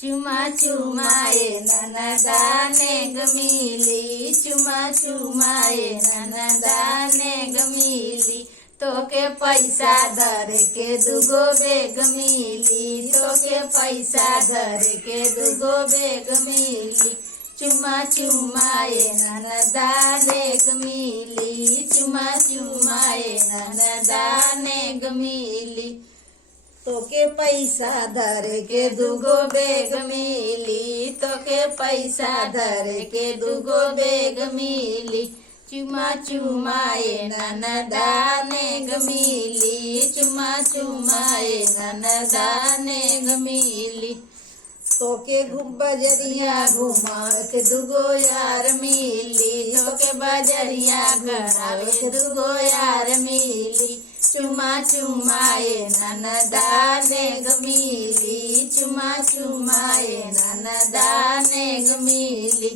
चुमा चुमाए ननदा नेग मिली, चुमा चुमाए ननदा नेग मिली। तोके पैसा धर के दुगो बेग मिली, तोके पैसा धर के दुगो बेग मिली। चुमा चुमाए ननदा नेग मिली, चुमा चुमाए ननदा नेग मिली। तोके पैसा धर के दुगो बेग मिली, तोके पैसा धर के दुगो बेग मिली। चुमा चुमाए ननदा नेग मिली, चुमा चुमाए ननदा नेग मिली। तोके बजरिया घुमावे दुगो यार मिली, तोके बजरिया घरावे दुगो यार मिली। चुमा चुमाए ननदा नेग मिली, चुमा चुमाए ननदा नेग मिली।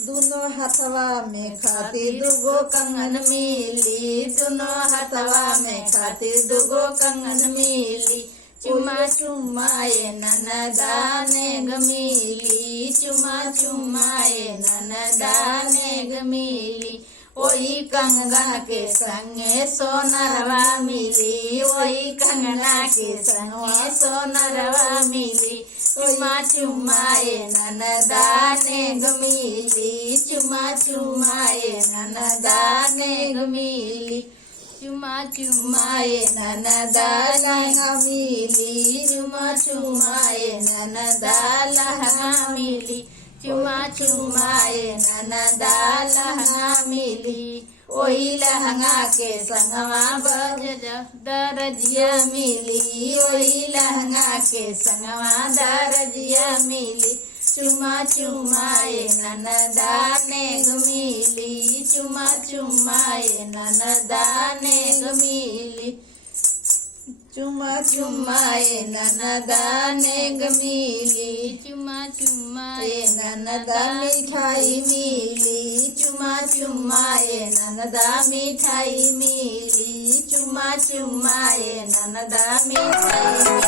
दोनों हथवा में खातिर दुगो कंगन मिली, दोनों हथवा में खातिर दुगो कंगन मिली। चुमा चुमाए ननदा नेग मिली, चुमा चुमाए ननदा नेग मिली। वही कंगना के संगे सोनरवा मिली, वही कंगना के संगे सोनरवा मिली। चुमा चुमाए ननदा नेग मिली, चुमा चुमाए ननदा नेग मिली। चुमा चुमाए ननदा लहंगा मिली, चुमा चुमाए ननदा लहंगा मिली। चुमा चुमाए ननदा लहंगा मिली, वही लहंगा के संगवा दरजिया मिली, वही लहंगा के संगवा दरजिया मिली। चुमा चुमाए ननदा नेग मिली, चुमा चुमाए ननदा नेग मिली। चुमा चुमाए ननदा नेग मिली, चुमा चुमाए ननदा मिठाई मिली, चुमा चुमाए ननदा मिठाई मिली, चुमा चुमाए ननदा मिठाई।